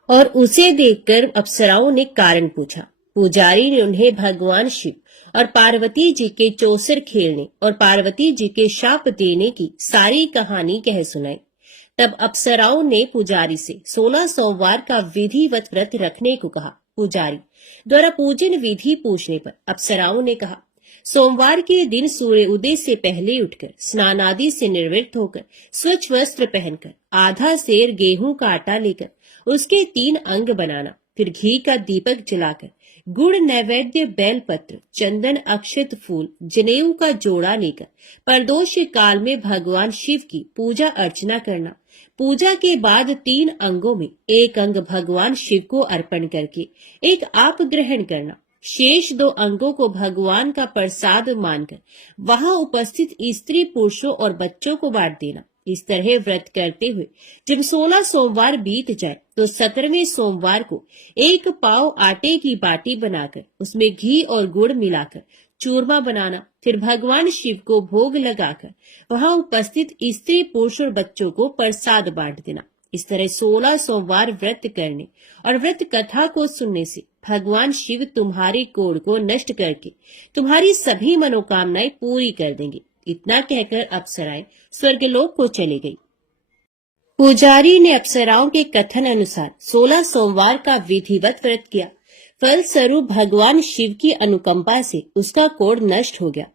और उसे देखकर अप्सराओं ने कारण पूछा। पुजारी ने उन्हें भगवान शिव और पार्वती जी के चौसर खेलने और पार्वती जी के शाप देने की सारी कहानी कह सुनाई। तब अप्सराओं ने पुजारी से 16 सोमवार का विधिवत व्रत रखने को कहा। पुजारी द्वारा पूजन विधि पूछने पर अप्सराओं ने कहा, सोमवार के दिन सूर्य उदय से पहले उठकर स्नान आदि से निवृत्त होकर स्वच्छ वस्त्र पहनकर आधा सेर गेहूं का आटा लेकर उसके 3 अंग बनाना, फिर घी का दीपक जलाकर गुड़ नैवेद्य बेलपत्र चंदन अक्षत फूल जनेऊ का जोड़ा लेकर प्रदोष काल में भगवान शिव की पूजा अर्चना करना। पूजा के बाद 3 अंगों में एक अंग भगवान शिव को अर्पण करके एक आप ग्रहण करना। शेष 2 अंगों को भगवान का प्रसाद मानकर वहां उपस्थित स्त्री पुरुषों और बच्चों को बांट देना। इस तरह व्रत करते हुए जब 16 सोमवार बीत जाए तो 17वें सोमवार को 1 पाव आटे की बाटी बनाकर उसमें घी और गुड़ मिलाकर चूरमा बनाना, फिर भगवान शिव को भोग लगाकर वहां उपस्थित स्त्री पुरुष और बच्चों को प्रसाद बांट देना। इस तरह 16 सोमवार व्रत करने और व्रत कथा को सुनने से भगवान शिव तुम्हारे कोढ़ को नष्ट करके तुम्हारी सभी मनोकामनाएं पूरी कर देंगे। इतना कहकर अप्सराएं स्वर्गलोक को चली गई। पुजारी ने अप्सराओं के कथन अनुसार 16 सोमवार का विधिवत व्रत किया। फलस्वरूप भगवान शिव की अनुकंपा से उसका कोढ़ नष्ट हो गया।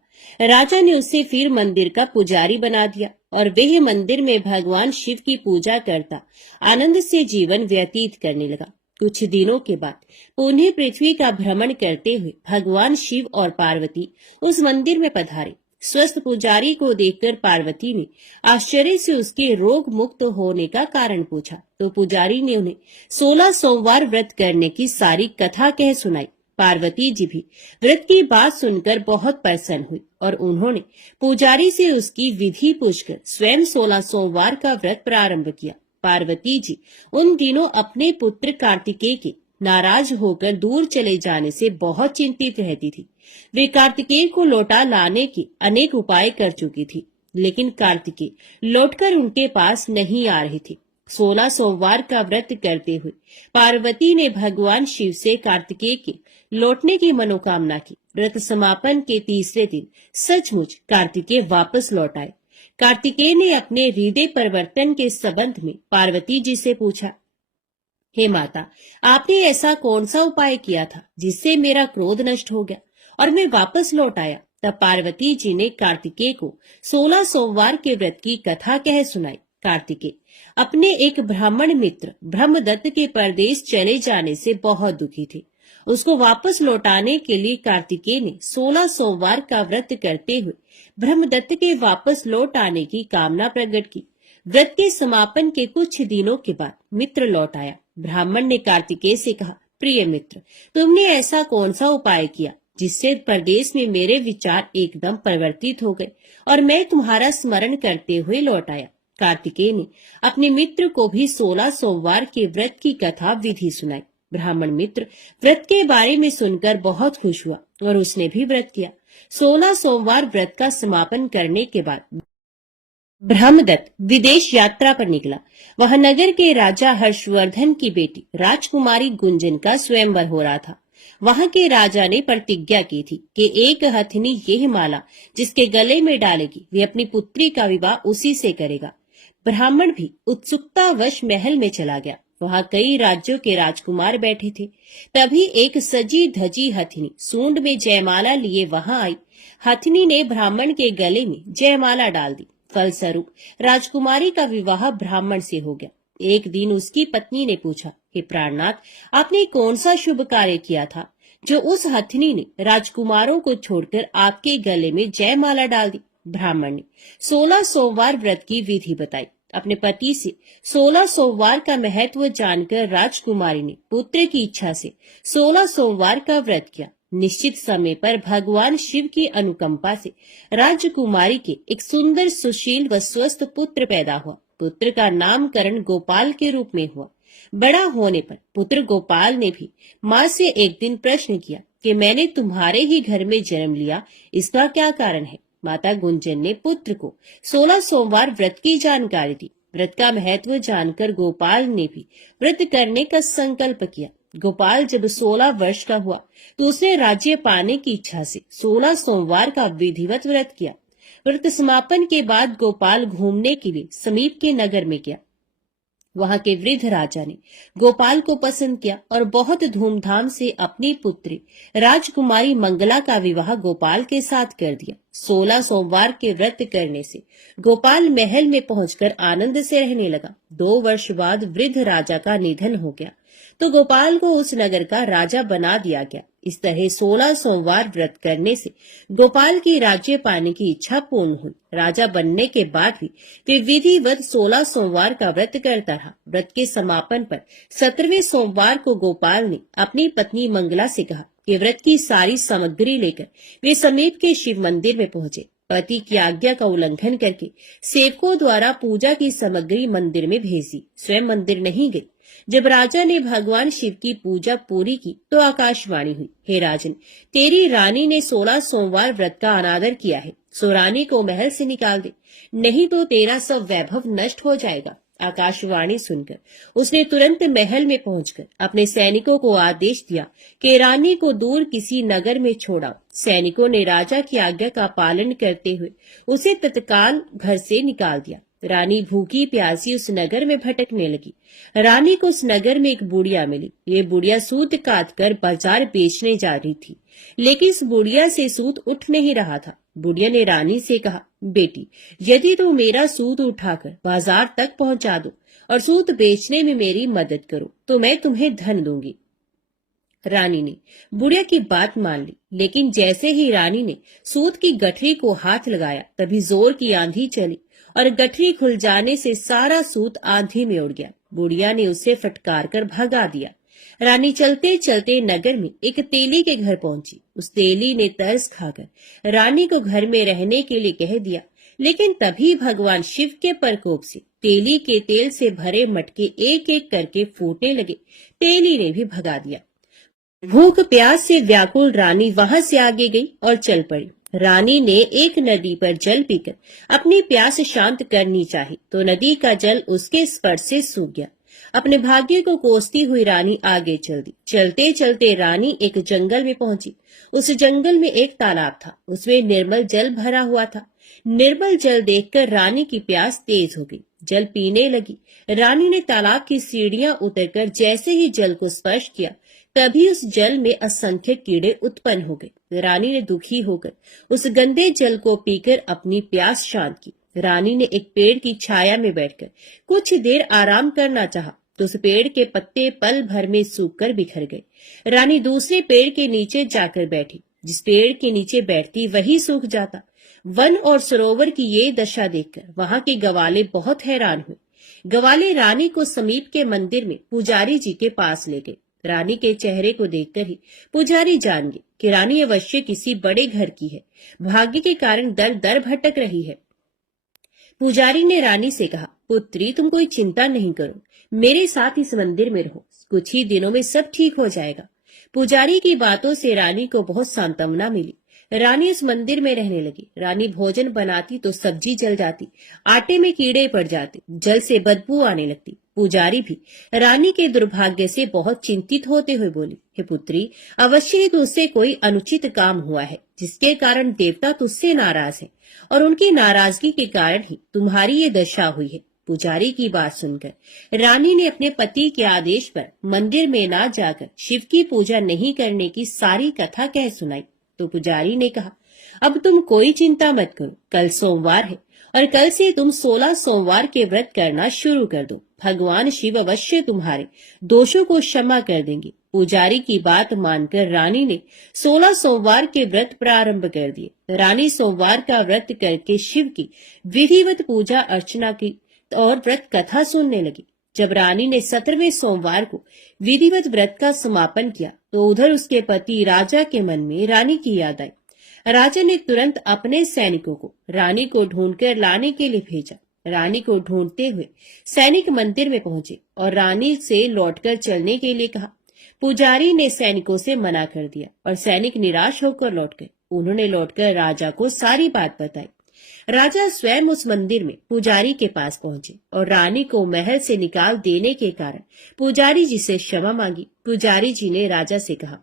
राजा ने उसे फिर मंदिर का पुजारी बना दिया और वह मंदिर में भगवान शिव की पूजा करता आनंद से जीवन व्यतीत करने लगा। कुछ दिनों के बाद पुनः पृथ्वी का भ्रमण करते हुए भगवान शिव और पार्वती उस मंदिर में पधारे। स्वस्थ पुजारी को देखकर पार्वती ने आश्चर्य से उसके रोग मुक्त होने का कारण पूछा, तो पुजारी ने उन्हें 16 सोमवार व्रत करने की सारी कथा कह सुनाई। पार्वती जी भी व्रत की बात सुनकर बहुत प्रसन्न हुई और उन्होंने पुजारी से उसकी विधि पूछकर स्वयं 16 सोमवार का व्रत प्रारंभ किया। पार्वती जी उन दिनों अपने पुत्र कार्तिकेय के नाराज होकर दूर चले जाने से बहुत चिंतित रहती थी। वे कार्तिकेय को लौटा लाने के अनेक उपाय कर चुकी थी, लेकिन कार्तिकेय लौटकर उनके पास नहीं आ रहे थे। 16 सोमवार का व्रत करते हुए पार्वती ने भगवान शिव से कार्तिकेय के लौटने की मनोकामना की। व्रत समापन के तीसरे दिन सचमुच कार्तिकेय वापस लौट आए। कार्तिकेय ने अपने हृदय परिवर्तन के संबंध में पार्वती जी से पूछा, हे माता, आपने ऐसा कौन सा उपाय किया था जिससे मेरा क्रोध नष्ट हो गया और मैं वापस लौट आया? तब पार्वती जी ने कार्तिकेय को 16 सोमवार के व्रत की कथा कह सुनाई। कार्तिकेय अपने एक ब्राह्मण मित्र ब्रह्मदत्त के परदेश चले जाने से बहुत दुखी थे। उसको वापस लौटाने के लिए कार्तिकेय ने 16 सोमवार का व्रत करते हुए ब्रह्मदत्त के वापस लौट आने की कामना प्रकट की। व्रत के समापन के कुछ दिनों के बाद मित्र लौट आया। ब्राह्मण ने कार्तिकेय से कहा, प्रिय मित्र, तुमने ऐसा कौन सा उपाय किया जिससे परदेश में मेरे विचार एकदम परिवर्तित हो गए और मैं तुम्हारा स्मरण करते हुए लौट आया? कार्तिकेय ने अपने मित्र को भी 16 सोमवार के व्रत की कथा विधि सुनाई। ब्राह्मण मित्र व्रत के बारे में सुनकर बहुत खुश हुआ और उसने भी व्रत किया। 16 सोमवार व्रत का समापन करने के बाद ब्रह्मदत्त विदेश यात्रा पर निकला। वह नगर के राजा हर्षवर्धन की बेटी राजकुमारी गुंजन का स्वयंवर हो रहा था। वहां के राजा ने प्रतिज्ञा की थी कि एक हथिनी यह माला जिसके गले में डालेगी वे अपनी पुत्री का विवाह उसी से करेगा। ब्राह्मण भी उत्सुकतावश महल में चला गया। वहां कई राज्यों के राजकुमार बैठे थे। तभी एक सजी धजी हथिनी सूंड में जयमाला लिए वहां आई। हथिनी ने ब्राह्मण के गले में जयमाला डाल दी। फलस्वरूप राजकुमारी का विवाह ब्राह्मण से हो गया। एक दिन उसकी पत्नी ने पूछा, हे प्राणनाथ, आपने कौन सा शुभ कार्य किया था जो उस हथिनी ने राजकुमारों को छोड़कर आपके गले में जयमाला डाल दी? ब्राह्मण ने 16 सोमवार व्रत की विधि बताई। अपने पति से 16 सोमवार का महत्व जानकर राजकुमारी ने पुत्र की इच्छा से 16 सोमवार का व्रत किया। निश्चित समय पर भगवान शिव की अनुकंपा से राजकुमारी के एक सुंदर सुशील व स्वस्थ पुत्र पैदा हुआ। पुत्र का नामकरण गोपाल के रूप में हुआ। बड़ा होने पर पुत्र गोपाल ने भी माँ से एक दिन प्रश्न किया कि मैंने तुम्हारे ही घर में जन्म लिया, इसका क्या कारण है? माता गुंजन ने पुत्र को 16 सोमवार व्रत की जानकारी दी। व्रत का महत्व जानकर गोपाल ने भी व्रत करने का संकल्प किया। गोपाल जब 16 वर्ष का हुआ तो उसने राज्य पाने की इच्छा से 16 सोमवार का विधिवत व्रत किया। व्रत समापन के बाद गोपाल घूमने के लिए समीप के नगर में गया। वहां के वृद्ध राजा ने गोपाल को पसंद किया और बहुत धूमधाम से अपनी पुत्री राजकुमारी मंगला का विवाह गोपाल के साथ कर दिया। 16 सोमवार के व्रत करने से गोपाल महल में पहुंचकर आनंद से रहने लगा। 2 वर्ष बाद वृद्ध राजा का निधन हो गया तो गोपाल को उस नगर का राजा बना दिया गया। इस तरह 16 सोमवार व्रत करने से गोपाल की राज्य पाने की इच्छा पूर्ण हुई। राजा बनने के बाद भी वे विधिवत 16 सोमवार का व्रत करता रहा। व्रत के समापन पर 17वें सोमवार को गोपाल ने अपनी पत्नी मंगला से कहा कि व्रत की सारी सामग्री लेकर वे समीप के शिव मंदिर में पहुंचे। पति की आज्ञा का उल्लंघन करके सेवकों द्वारा पूजा की सामग्री मंदिर में भेज दी, स्वयं मंदिर नहीं गई। जब राजा ने भगवान शिव की पूजा पूरी की तो आकाशवाणी हुई, हे राजन, तेरी रानी ने 16 सोमवार व्रत का अनादर किया है, सो रानी को महल से निकाल दे, नहीं तो तेरा सब वैभव नष्ट हो जाएगा। आकाशवाणी सुनकर उसने तुरंत महल में पहुंचकर अपने सैनिकों को आदेश दिया कि रानी को दूर किसी नगर में छोड़ाओ। सैनिकों ने राजा की आज्ञा का पालन करते हुए उसे तत्काल घर से निकाल दिया। रानी भूखी प्यासी उस नगर में भटकने लगी। रानी को उस नगर में एक बुढ़िया मिली। ये बुढ़िया सूत काट कर बाजार बेचने जा रही थी, लेकिन इस बुढ़िया से सूत उठ नहीं रहा था। बुढ़िया ने रानी से कहा, बेटी, यदि तुम मेरा सूत उठाकर बाजार तक पहुंचा दो और सूत बेचने में मेरी मदद करो तो मैं तुम्हें धन दूंगी। रानी ने बुढ़िया की बात मान ली, लेकिन जैसे ही रानी ने सूत की गठरी को हाथ लगाया तभी जोर की आंधी चली और गठरी खुल जाने से सारा सूत आंधी में उड़ गया। बुढ़िया ने उसे फटकार कर भगा दिया। रानी चलते चलते नगर में एक तेली के घर पहुंची। उस तेली ने तरस खाकर रानी को घर में रहने के लिए कह दिया, लेकिन तभी भगवान शिव के प्रकोप से तेली के तेल से भरे मटके एक एक करके फूटने लगे। तेली ने भी भगा दिया। भूख प्यास से व्याकुल रानी वहां से आगे गई और चल पड़ी। रानी ने एक नदी पर जल पीकर अपनी प्यास शांत करनी चाही तो नदी का जल उसके स्पर्श से सूख गया। अपने भाग्य को कोसती हुई रानी आगे चल दी। चलते चलते रानी एक जंगल में पहुंची। उस जंगल में एक तालाब था, उसमें निर्मल जल भरा हुआ था। निर्मल जल देखकर रानी की प्यास तेज हो गई, जल पीने लगी। रानी ने तालाब की सीढ़ियां उतरकर जैसे ही जल को स्पर्श किया तभी उस जल में असंख्य कीड़े उत्पन्न हो गए। रानी ने दुखी होकर उस गंदे जल को पीकर अपनी प्यास शांत की। रानी ने एक पेड़ की छाया में बैठकर कुछ देर आराम करना चाहा तो उस पेड़ के पत्ते पल भर में सूखकर बिखर गए। रानी दूसरे पेड़ के नीचे जाकर बैठी। जिस पेड़ के नीचे बैठती वही सूख जाता। वन और सरोवर की ये दशा देखकर वहां के गवाले बहुत हैरान हुए। गवाले रानी को समीप के मंदिर में पुजारी जी के पास ले गए। रानी के चेहरे को देखकर ही पुजारी जान गए कि रानी अवश्य किसी बड़े घर की है, भाग्य के कारण दर दर भटक रही है। पुजारी ने रानी से कहा, पुत्री, तुम कोई चिंता नहीं करो, मेरे साथ इस मंदिर में रहो, कुछ ही दिनों में सब ठीक हो जाएगा। पुजारी की बातों से रानी को बहुत सांत्वना मिली। रानी उस मंदिर में रहने लगी। रानी भोजन बनाती तो सब्जी जल जाती, आटे में कीड़े पड़ जाते, जल से बदबू आने लगती। पुजारी भी रानी के दुर्भाग्य से बहुत चिंतित होते हुए बोली, हे पुत्री, अवश्य ही तुझसे कोई अनुचित काम हुआ है जिसके कारण देवता तुझसे नाराज हैं और उनकी नाराजगी के कारण ही तुम्हारी ये दशा हुई है। पुजारी की बात सुनकर रानी ने अपने पति के आदेश पर मंदिर में ना जाकर शिव की पूजा नहीं करने की सारी कथा कह सुनाई। तो पुजारी ने कहा, अब तुम कोई चिंता मत करो, कल सोमवार है और कल से तुम 16 सोमवार के व्रत करना शुरू कर दो। भगवान शिव अवश्य तुम्हारे दोषों को क्षमा कर देंगे। पुजारी की बात मानकर रानी ने 16 सोमवार के व्रत प्रारंभ कर दिए। रानी सोमवार का व्रत करके शिव की विधिवत पूजा अर्चना की और व्रत कथा सुनने लगी। जब रानी ने 17वें सोमवार को विधिवत व्रत का समापन किया तो उधर उसके पति राजा के मन में रानी की याद आई। राजा ने तुरंत अपने सैनिकों को रानी को ढूंढकर लाने के लिए भेजा। रानी को ढूंढते हुए सैनिक मंदिर में पहुंचे और रानी से लौटकर चलने के लिए कहा। पुजारी ने सैनिकों से मना कर दिया और सैनिक निराश होकर लौट गए। उन्होंने लौटकर राजा को सारी बात बताई। राजा स्वयं उस मंदिर में पुजारी के पास पहुंचे और रानी को महल से निकाल देने के कारण पुजारी जी से क्षमा मांगी। पुजारी जी ने राजा से कहा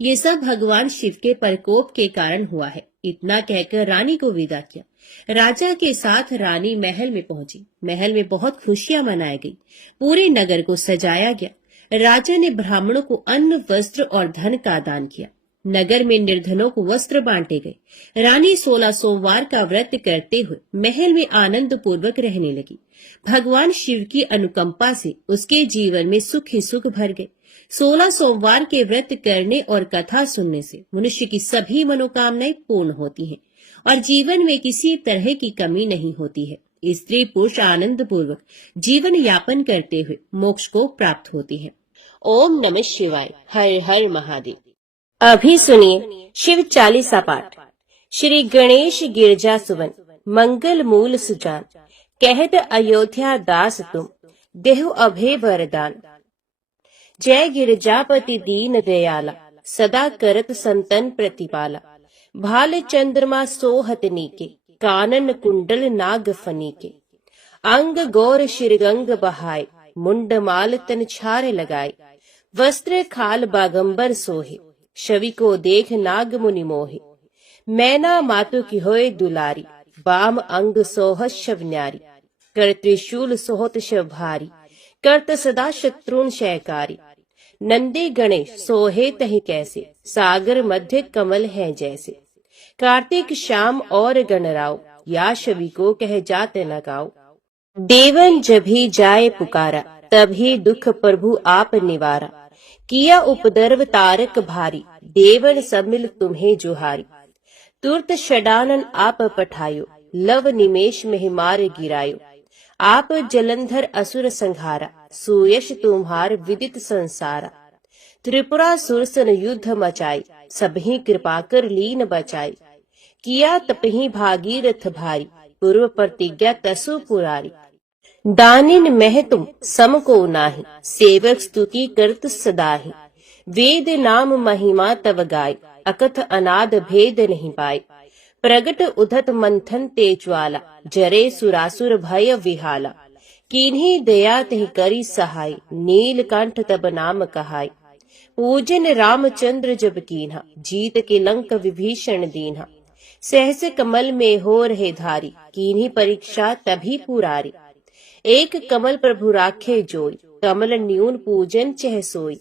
ये सब भगवान शिव के प्रकोप के कारण हुआ है। इतना कहकर रानी को विदा किया। राजा के साथ रानी महल में पहुंची। महल में बहुत खुशियां मनाई गई। पूरे नगर को सजाया गया। राजा ने ब्राह्मणों को अन्न, वस्त्र और धन का दान किया। नगर में निर्धनों को वस्त्र बांटे गए। रानी 16 सोमवार का व्रत करते हुए महल में आनंद पूर्वक रहने लगी। भगवान शिव की अनुकंपा से उसके जीवन में सुख ही सुख भर गए। 16 सोमवार के व्रत करने और कथा सुनने से मनुष्य की सभी मनोकामनाएं पूर्ण होती हैं और जीवन में किसी तरह की कमी नहीं होती है। स्त्री पुरुष आनंद पूर्वक जीवन यापन करते हुए मोक्ष को प्राप्त होती है। ओम नमः शिवाय। हर हर महादेव। अभी सुनिए शिव चालीसा पाठ। श्री गणेश गिरजा सुवन, मंगल मूल सुजान, कहत अयोध्या दास तुम, देहु अभय वरदान। जय गिरजापति दीन दयाला, सदा करत संतन प्रतिपाला। भाल चंद्रमा सोहत नीके, कानन कुंडल नाग फनीके। अंग गौर शिरगंग बहाय, मुंड माल तन छारे लगाए। वस्त्र खाल बागंबर सोहे, छवि को देख नाग मुनि मोहे। मैना मातु की होए दुलारी, बाम अंग सोहत शव न्यारी। कर त्रिशूल सोहत शव भारी, करत सदा शत्रुन शयकारी। नंदी गणेश सोहे तहि कैसे, सागर मध्य कमल है जैसे। कार्तिक श्याम और गणराव, या छवि को कह जाते न गाओ। देवन जभी जाए पुकारा, तभी दुख प्रभु आप निवारा। किया उपद्रव तारक भारी, देवन सब मिल तुम्हें जुहारी। तुरत षडानन आप पठायो, लव निमेष में मार गिरायो। आप जलंधर असुर संहारा, सुयश तुम्हार विदित संसारा। त्रिपुरा सुरसन युद्ध मचाई, सबही कृपा कर लीन बचाई। किया तपही भागीरथ भारी, पूर्व प्रतिज्ञा तसु पुरारी। दानिन मह तुम सम को नाही, सेवक स्तुति करत सदाहि। वेद नाम महिमा तव गाय, अकथ अनाद भेद नहीं पाए। प्रगट उधत मंथन तेज्वाला, जरे सुरासुर भय विहाला। किन्हीं दया तहि करी सहाय, नीलकंठ तब नाम कहाय। पूजन रामचंद्र जब कीन्हा, जीत के लंक विभीषण दीन्हा। सहस कमल में हो रहे धारी, किन्हीं परीक्षा तभी पुरारी। एक कमल प्रभु राखे जोई, कमल न्यून पूजन चह सोई।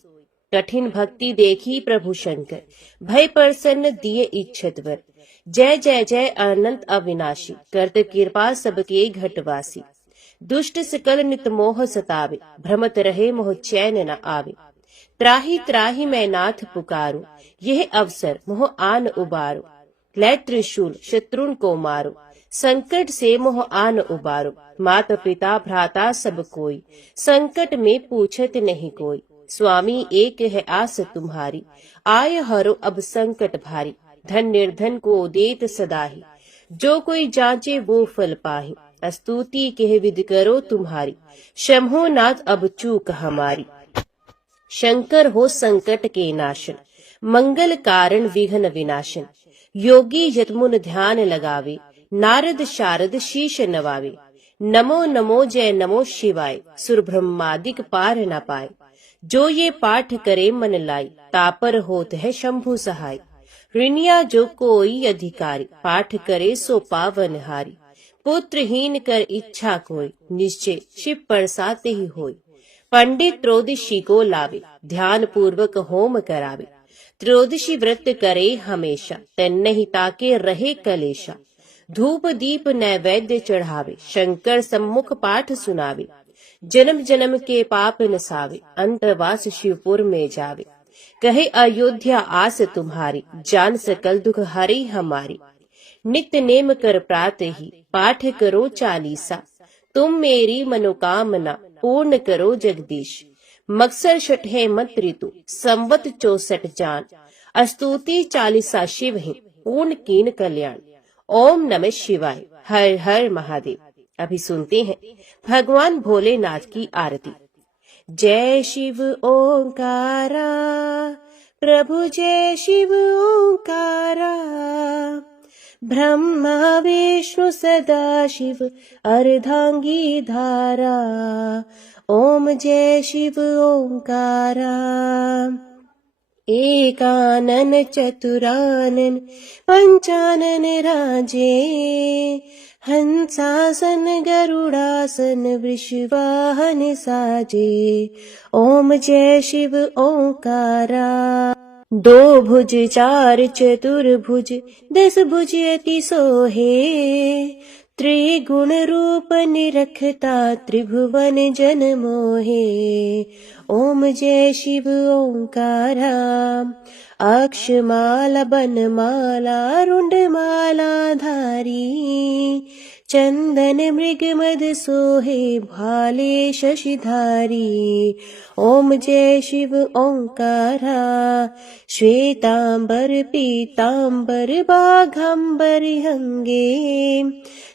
कठिन भक्ति देखी प्रभु शंकर, भय प्रसन्न दिए इच्छत वर। जय जय जय अनंत अविनाशी, करत कृपा सबके घटवासी। दुष्ट सकल नित मोह सतावे, भ्रमत रहे मोह चैन न आवे। त्राही त्राही मैं नाथ पुकारू, यह अवसर मोह आन उबारो। लै त्रिशूल शत्रुन को मारो, संकट से मोह आन उबारो। माता पिता भ्राता सब कोई, संकट में पूछत नहीं कोई। स्वामी एक है आस तुम्हारी, आय हरो अब संकट भारी। धन निर्धन को देत सदाही, जो कोई जांचे वो फल पाही। स्तुति कह विधि करो तुम्हारी, शंभो नाथ अब चूक हमारी। शंकर हो संकट के नाशन, मंगल कारण विघ्न विनाशन। योगी यतमुन ध्यान लगावे, नारद शारद शीश नवावे। नमो नमो जय नमो शिवाय, सुर ब्रह्मादिक पार न पाए। जो ये पाठ करे मन लाई, तापर होत है शंभु सहाय। ऋणिया जो कोई अधिकारी, पाठ करे सो पावन हारी। पुत्रहीन कर इच्छा कोई, निश्चय शिव बरसाते ही होय। पंडित त्रयोदशी को लावे, ध्यान पूर्वक होम करावे। त्रयोदशी व्रत करे हमेशा, तन्ने ही ताके रहे कलेशा। धूप दीप नैवेद्य चढ़ावे, शंकर सम्मुख पाठ सुनावे। जन्म जन्म के पाप नसावे, अंतवास शिवपुर में जावे। कहे अयोध्या आस तुम्हारी, जान सकल दुख हरी हमारी। नित्य नेम कर प्रात ही, पाठ करो चालीसा। तुम मेरी मनोकामना, पूर्ण करो जगदीश। मकसर छठे मत ऋतु, संवत 64 जान। स्तुति चालीसा शिव है, पूर्ण कीन कल्याण। ओम नमः शिवाय। हर हर महादेव। अभी सुनते हैं भगवान भोलेनाथ की आरती। जय शिव ओंकारा, प्रभु जय शिव ओंकारा। ब्रह्मा विष्णु सदा शिव, अर्धांगी धारा। ओम जय शिव ओंकारा। एकानन चतुरानन पंचानन राजे, हंसासन गरुड़ासन वृषवाहन साजे। ओम जय शिव ओंकारा। दो भुज चार चतुर्भुज, 10 भुज अति सोहे, त्रिगुण रूप निरखता त्रिभुवन जन मोहे। ओम जय शिव ओंकारा। अक्षमाला बनमाला रुंडमाला धारी, चंदन मृग मद सोहे भाले शशिधारी। ओम जय शिव ओंकारा। श्वेतांबर पीतांबर बाघांबर अंगे,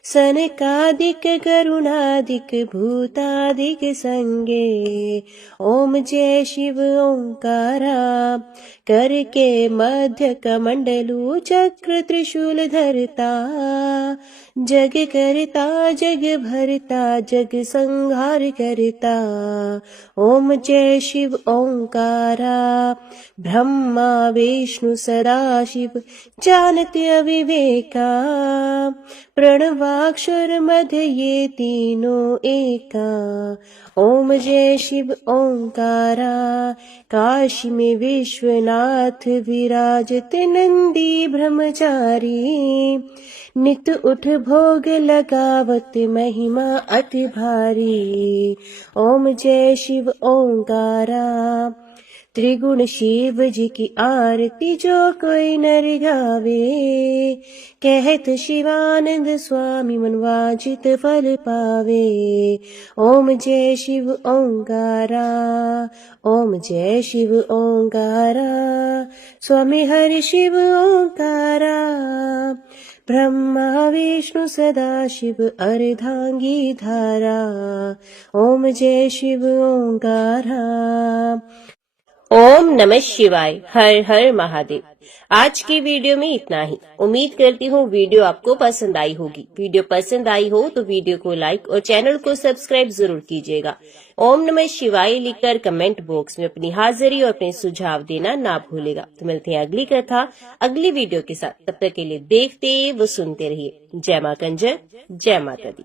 सनकादिक गरुणादिक भूतादिक संगे। ओम जय शिव ओंकारा। करके मध्य कमंडलू चक्र त्रिशूल धरता, जग करता जग भरता जग संहार करता। ओम जय शिव ओंकारा। ब्रह्मा विष्णु सदाशिव जानत अविवेका, प्रणवाक्षर मध्य ये तीनों एका। ओम जय शिव ओंकारा। काशी में विश्वनाथ विराजत नंदी ब्रह्मचारी, नित उठ भोग लगावत महिमा अति भारी। ओम जय शिव ओंकारा। त्रिगुण शिव जी की आरती जो कोई नर गावे, कहत शिवानंद स्वामी मनवांचित फल पावे। ओम जय शिव ओंकारा। ओम जय शिव ओंकारा। स्वामी हरि शिव ओंकारा। ब्रह्मा विष्णु सदाशिव अर्धांगी धारा। ओम जय शिव ओंकारा। ओम नमः शिवाय। हर हर महादेव। आज की वीडियो में इतना ही। उम्मीद करती हूँ वीडियो आपको पसंद आई होगी। वीडियो पसंद आई हो तो वीडियो को लाइक और चैनल को सब्सक्राइब जरूर कीजिएगा। ओम नमः शिवाय लिखकर कमेंट बॉक्स में अपनी हाजिरी और अपने सुझाव देना ना भूलेगा। तो मिलते हैं अगली कथा अगली वीडियो के साथ। तब तक के लिए देखते व सुनते रहिए। जय मां कंजर, जय माता दी।